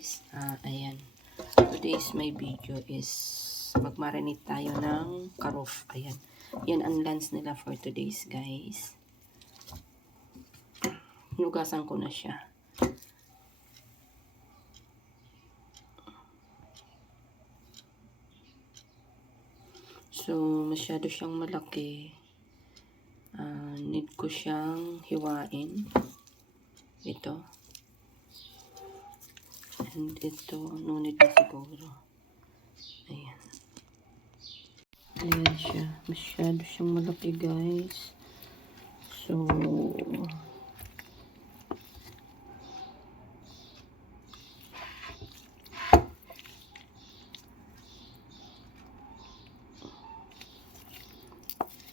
guys, ayan. Today's my video is magmarinate tayo ng karoof. Ayan. Yan ang lunch nila for today's guys. Hinugasan ko na siya. So, masyado siyang malaki. Need ko siyang hiwain. Ito. And ito, no need na siguro. Ayan. Ayan siya. Masyado siyang malaki guys. So,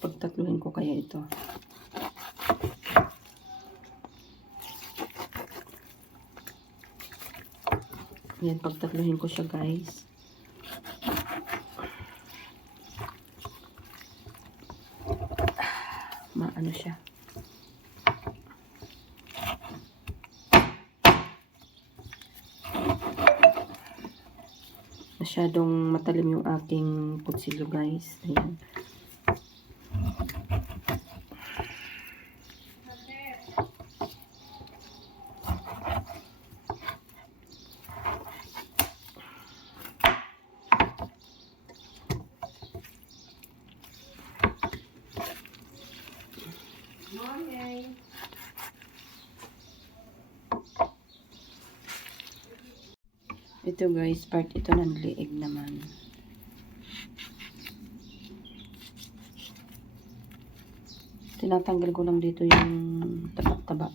pagtatluhin ko kaya ito. Ayan, pagtatluhin ko siya guys. Maano siya. Masyadong matalim yung aking kutsilyo guys. Ayan. Ito guys, part ito ng liig naman. Tinatanggal ko lang dito yung taba-taba.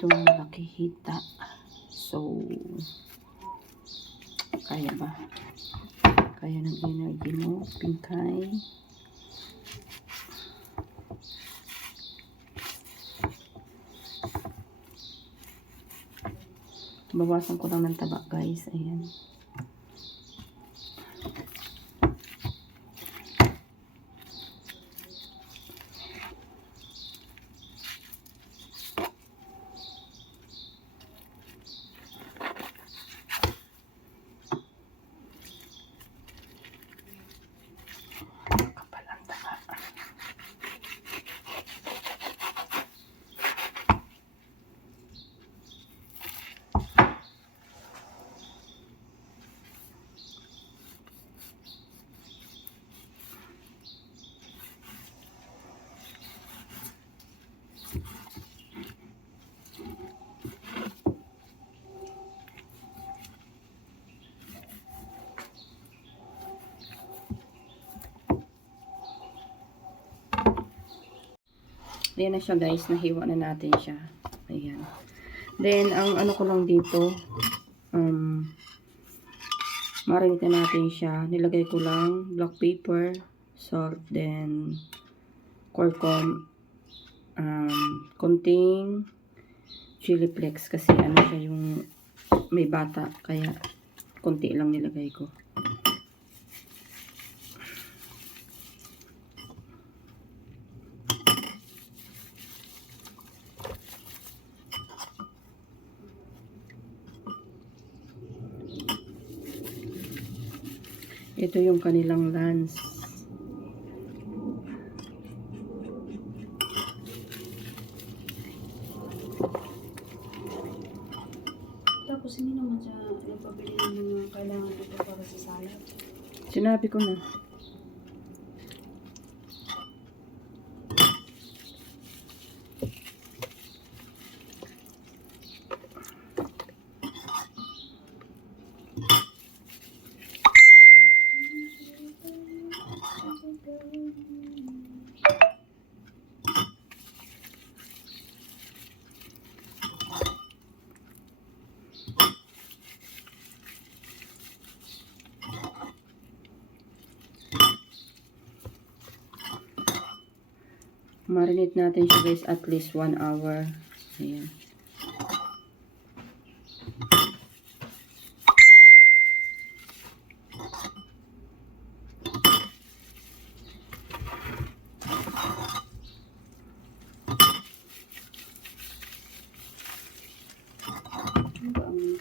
Itong malaki hita. So, kaya ba? Kaya ng energy mo, pinkay. Bawasan ko lang ng taba guys. Ayan. Ayan na siya guys, nahiwa na natin siya. Ayan. Then, ang ano ko lang dito, marinate na natin siya. Nilagay ko lang black pepper, salt, then curcum, konting chili flakes kasi ano siya yung may bata, kaya konti lang nilagay ko. Ito yung kanilang lunch. Tapos hindi naman siya nagpabili ng mga kailangan dito para sa salad. Sinabi ko na. Marinate natin siya guys at least 1 hour. Ayan. Ano ba ang...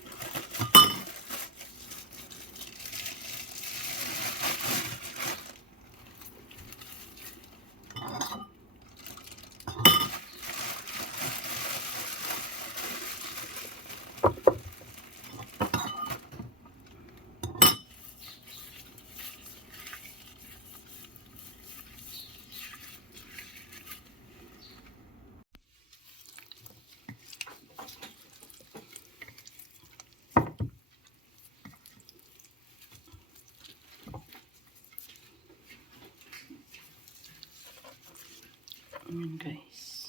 Ayan guys.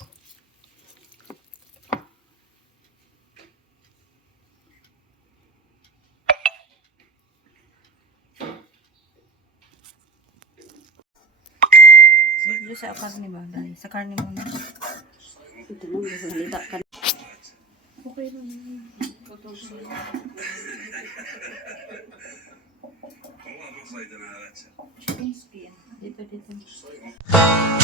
Dito sa karne ba? Dali, sa karne muna. Ito na, masalita ka. Okay lang. Dito.